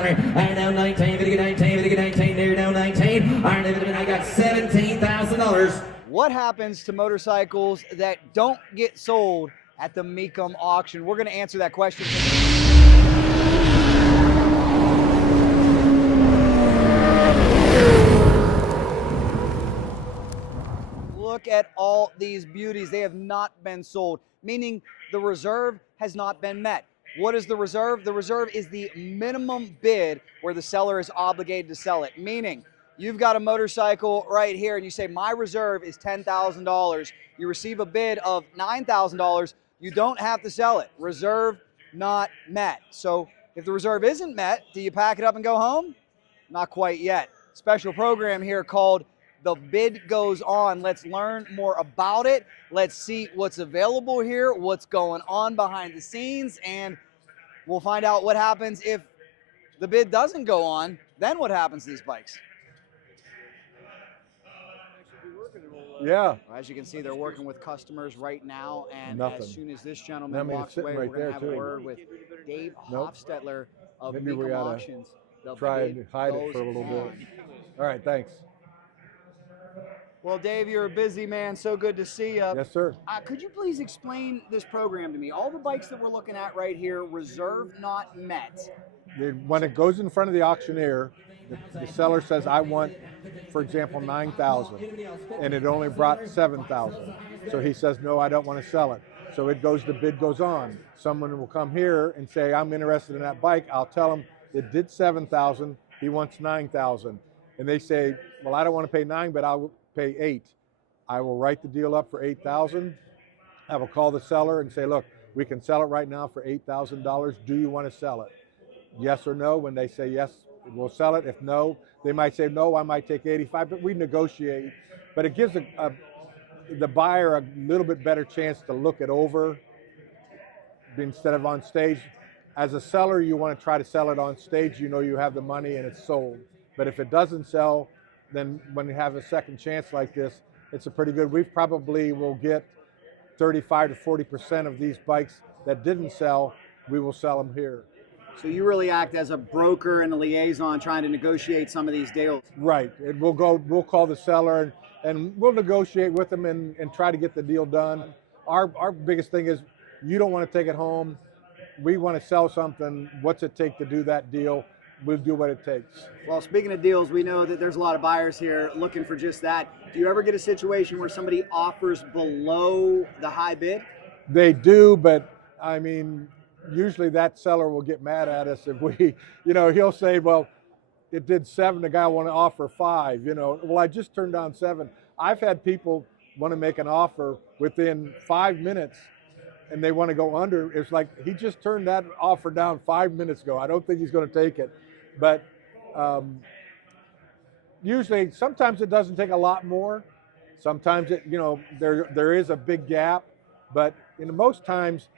Iron down 19, video 19, video 19, near down 19. Iron down, I got $17,000. What happens to motorcycles that don't get sold at the Mecum auction? We're going to answer that question. Look at all these beauties. They have not been sold, meaning the reserve has not been met. What is the reserve? The reserve is the minimum bid where the seller is obligated to sell it, meaning you've got a motorcycle right here and you say, my reserve is $10,000. You receive a bid of $9,000. You don't have to sell it. Reserve not met. So if the reserve isn't met, do you pack it up and go home? Not quite yet. Special program here called The Bid Goes On. Let's learn more about it. Let's see what's available here, what's going on behind the scenes, and we'll find out what happens if the bid doesn't go on. Then what happens to these bikes? Yeah. As you can see, they're working with customers right now, and Nothing. as soon as this gentleman walks away, right we're going to have there, a too. word with Dave Nope. Hofstetler of Maybe we Mecum gotta Auctions. The try bid and hide it goes for a little bit. on. All right, thanks. Well, Dave, you're a busy man. So good to see you. Yes, sir. Could you please explain this program to me? All the bikes that we're looking at right here, reserve not met. When it goes in front of the auctioneer, the seller says, I want, for example, 9,000, and it only brought 7,000. So he says, no, I don't want to sell it. So it goes, the bid goes on. Someone will come here and say, I'm interested in that bike. I'll tell him it did 7,000, he wants 9,000. And they say, well, I don't want to pay 9, but I'll pay 8. I will write the deal up for 8,000. I will call the seller and say, look, we can sell it right now for $8,000. Do you want to sell it? Yes or no. When they say yes, we'll sell it. If no, they might say no, I might take 85, but we negotiate. But it gives the buyer a little bit better chance to look it over instead of on stage. As a seller, you want to try to sell it on stage. You know you have the money and it's sold. But if it doesn't sell, then when you have a second chance like this, it's a pretty good. We probably will get 35 to 40% of these bikes that didn't sell, we will sell them here. So you really act as a broker and a liaison trying to negotiate some of these deals. Right. We'll call the seller and we'll negotiate with them and try to get the deal done. Our biggest thing is you don't want to take it home. We want to sell something. What's it take to do that deal? We'll do what it takes. Well, speaking of deals, we know that there's a lot of buyers here looking for just that. Do you ever get a situation where somebody offers below the high bid? They do, but I mean, usually that seller will get mad at us if we, he'll say, well, it did 7, the guy want to offer 5, Well, I just turned down 7. I've had people want to make an offer within 5 minutes and they want to go under. It's like, he just turned that offer down 5 minutes ago. I don't think he's going to take it. But usually, sometimes it doesn't take a lot more. Sometimes it, there is a big gap, but most times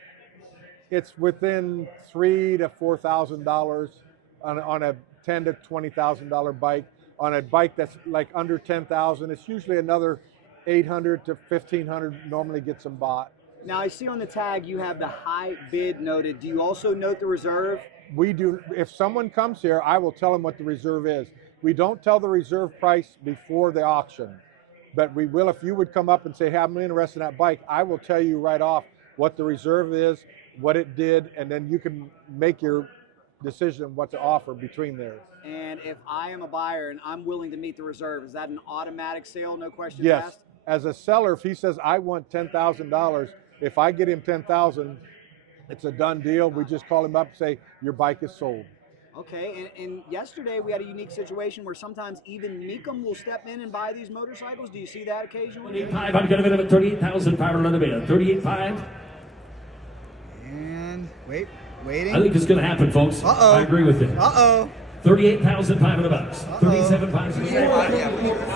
it's within $3,000 to $4,000 on a $10,000 to $20,000 bike. On a bike that's like under 10,000, it's usually another 800 to 1,500 normally gets them bought. Now I see on the tag you have the high bid noted. Do you also note the reserve? We do. If someone comes here, I will tell them what the reserve is. We don't tell the reserve price before the auction, but we will. If you would come up and say, hey, I'm interested in that bike, I will tell you right off what the reserve is, what it did, and then you can make your decision on what to offer between there. And if I am a buyer and I'm willing to meet the reserve, is that an automatic sale, no questions Yes. asked? As a seller, if he says, I want $10,000, if I get him 10,000, it's a done deal. We just call him up and say, your bike is sold. Okay, and yesterday we had a unique situation where sometimes even Mecum will step in and buy these motorcycles. Do you see that occasionally? 38.5, I'm going to bid at 38,500 a bid. 38.5. And waiting. I think it's going to happen, folks. Uh-oh. I agree with you. Uh-oh. 38,500 bucks. 37,500.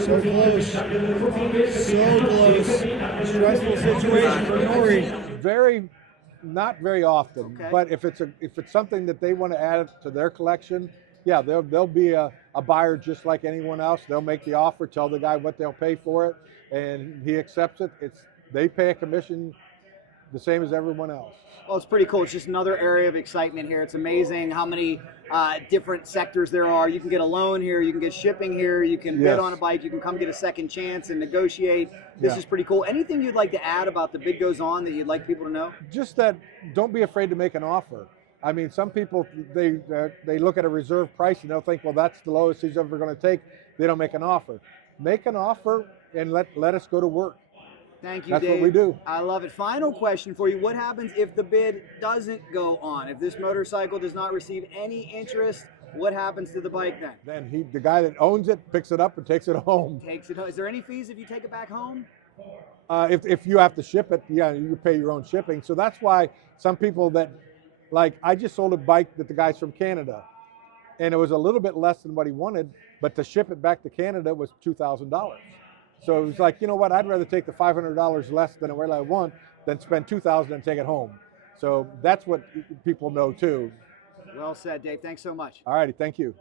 So close. So close. Stressful situation for Nori. Not very often, okay. But if it's something that they want to add to their collection, yeah, they'll be a buyer just like anyone else. They'll make the offer, tell the guy what they'll pay for it, and he accepts it. They pay a commission the same as everyone else. Well, it's pretty cool. It's just another area of excitement here. It's amazing how many different sectors there are. You can get a loan here, you can get shipping here, you can bid on a bike, you can come get a second chance and negotiate. This is pretty cool. Anything you'd like to add about the Bid Goes On that you'd like people to know? Just that, don't be afraid to make an offer. I mean, some people, they look at a reserve price and they'll think, well, that's the lowest he's ever going to take. They don't make an offer. Make an offer and let us go to work. Thank you, That's Dave. what we do. I love it. Final question for you. What happens if the bid doesn't go on? If this motorcycle does not receive any interest, what happens to the bike then? Then the guy that owns it picks it up and takes it home. Takes it home. Is there any fees if you take it back home? If you have to ship it, yeah, you pay your own shipping. So that's why some people that, like, I just sold a bike that the guy's from Canada, and it was a little bit less than what he wanted, but to ship it back to Canada was $2,000. So it was like, you know what, I'd rather take the $500 less than what I want than spend $2,000 and take it home. So that's what people know too. Well said, Dave. Thanks so much. All righty, thank you.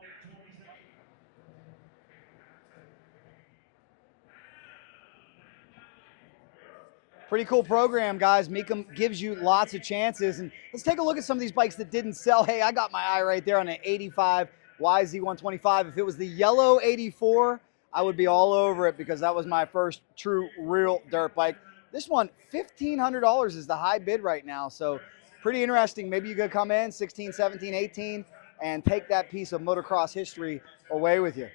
Pretty cool program, guys. Mecum gives you lots of chances. And let's take a look at some of these bikes that didn't sell. Hey, I got my eye right there on an 85 YZ125. If it was the yellow 84, I would be all over it because that was my first true, real dirt bike. This one, $1,500 is the high bid right now. So pretty interesting. Maybe you could come in 16, 17, 18 and take that piece of motocross history away with you.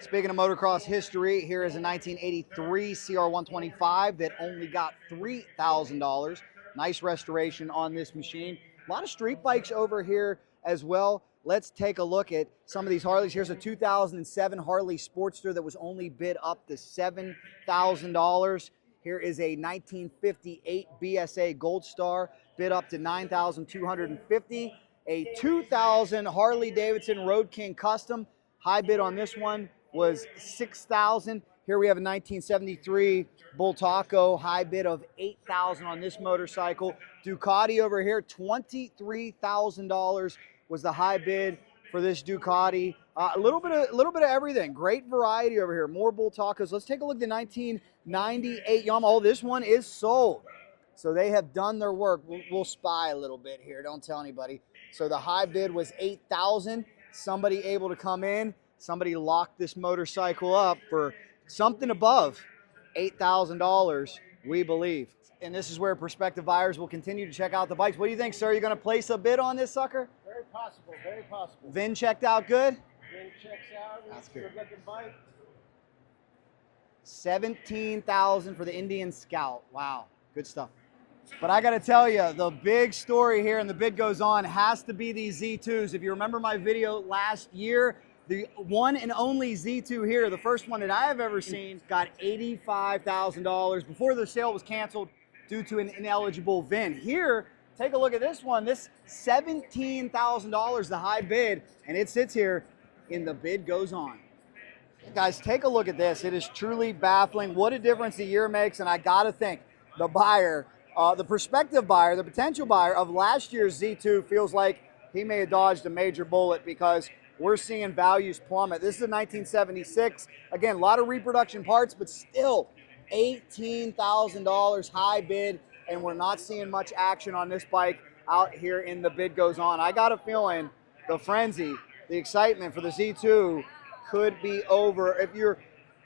Speaking of motocross history, here is a 1983 CR125 that only got $3,000. Nice restoration on this machine. A lot of street bikes over here as well. Let's take a look at some of these Harleys. Here's a 2007 Harley Sportster that was only bid up to $7,000. Here is a 1958 BSA Gold Star, bid up to $9,250. A 2000 Harley Davidson Road King Custom, high bid on this one was $6,000. Here we have a 1973 Bull Taco, high bid of $8,000 on this motorcycle. Ducati over here, $23,000 was the high bid for this Ducati. A little bit of everything. Great variety over here. More Bull Tacos. Let's take a look at the 1998 Yamaha. Oh, this one is sold. So they have done their work. We'll spy a little bit here. Don't tell anybody. So the high bid was $8,000. Somebody able to come in. Somebody locked this motorcycle up for something above $8,000, we believe. And this is where prospective buyers will continue to check out the bikes. What do you think, sir? Are you going to place a bid on this sucker? Very possible, very possible. VIN checked out good? VIN checks out. That's good. Good looking bike. $17,000 for the Indian Scout. Wow, good stuff. But I got to tell you, the big story here, and the bid goes on, has to be these Z2s. If you remember my video last year, the one and only Z2 here, the first one that I have ever seen, got $85,000 before the sale was canceled due to an ineligible VIN. Here, take a look at this one. This $17,000, the high bid, and it sits here in the bid goes on. Guys, take a look at this. It is truly baffling. What a difference a year makes, and I got to think the buyer, the prospective buyer, the potential buyer of last year's Z2 feels like he may have dodged a major bullet because we're seeing values plummet. This is a 1976. Again, a lot of reproduction parts, but still $18,000 high bid, and we're not seeing much action on this bike out here in the bid goes on. I got a feeling the frenzy, the excitement for the Z2 could be over. If you're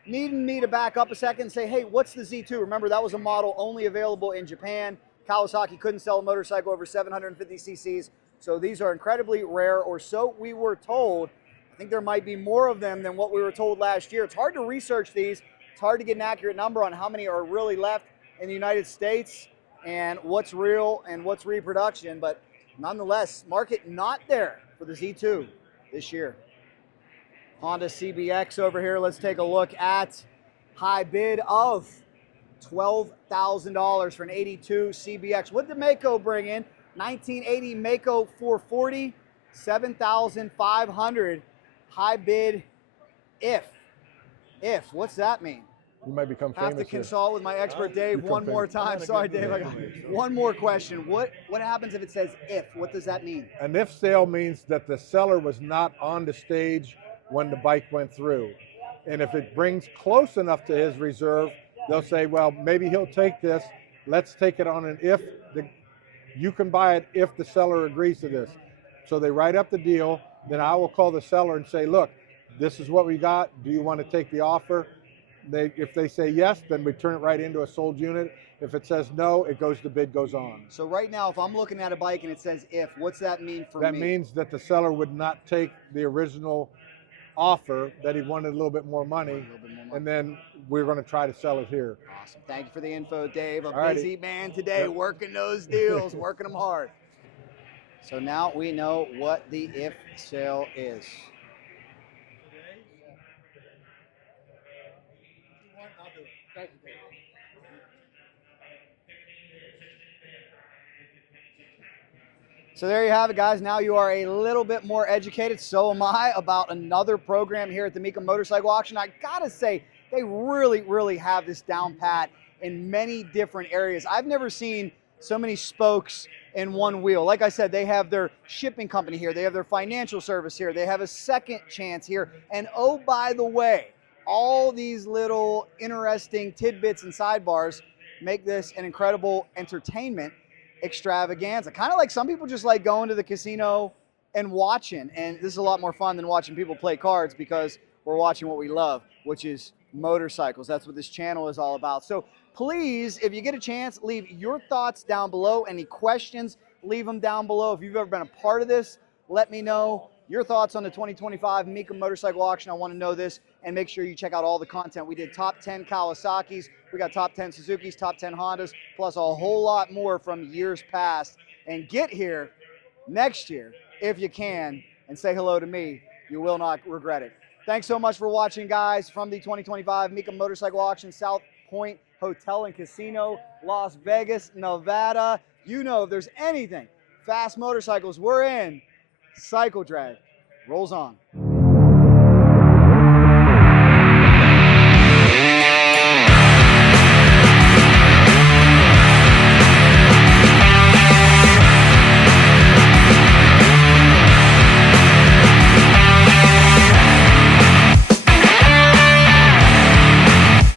needing me to back up a second and say, hey, what's the Z2? Remember, that was a model only available in Japan. Kawasaki couldn't sell a motorcycle over 750 cc's. So these are incredibly rare, or so we were told. I think there might be more of them than what we were told last year. It's hard to research these. It's hard to get an accurate number on how many are really left in the United States and what's real and what's reproduction. But nonetheless, market not there for the Z2 this year. Honda CBX over here. Let's take a look at high bid of $12,000 for an 82 CBX. What did Mecum bring in? 1980 Mecum 440, $7,500. High bid if. What's that mean? You might become famous. Have to consult with my expert Dave one more time. Sorry, Dave. I got one more question. What happens if it says if? What does that mean? An if sale means that the seller was not on the stage when the bike went through. And if it brings close enough to his reserve, they'll say, well, maybe he'll take this. Let's take it on an if. You can buy it if the seller agrees to this. So they write up the deal. Then I will call the seller and say, look, this is what we got. Do you want to take the offer? If they say yes, then we turn it right into a sold unit. If it says no, the bid goes on. So right now, if I'm looking at a bike and it says if, what's that mean for me? That means that the seller would not take the original offer, that he wanted a little bit more money, and then we're going to try to sell it here. Awesome. Thank you for the info, Dave. A Alrighty. busy man today, working those deals, working them hard. So now we know what the if sale is. Thank you, Dave. So there you have it, guys. Now you are a little bit more educated, so am I, about another program here at the Mecum Motorcycle Auction. I gotta say, they really, really have this down pat in many different areas. I've never seen so many spokes in one wheel. Like I said, they have their shipping company here, they have their financial service here, they have a second chance here, and oh, by the way, all these little interesting tidbits and sidebars make this an incredible entertainment extravaganza. Kind of like some people just like going to the casino and watching, and this is a lot more fun than watching people play cards because we're watching what we love, which is motorcycles. That's what this channel is all about. So please, if you get a chance, leave your thoughts down below. Any questions, leave them down below. If you've ever been a part of this, let me know your thoughts on the 2025 Mecum Motorcycle Auction. I want to know this, and make sure you check out all the content. We did top 10 Kawasaki's, we got top 10 Suzuki's, top 10 Hondas, plus a whole lot more from years past. And get here next year, if you can, and say hello to me. You will not regret it. Thanks so much for watching, guys, from the 2025 Mecum Motorcycle Auction, South Point Hotel and Casino, Las Vegas, Nevada. You know, if there's anything fast motorcycles, we're in. Cycle Drag rolls on.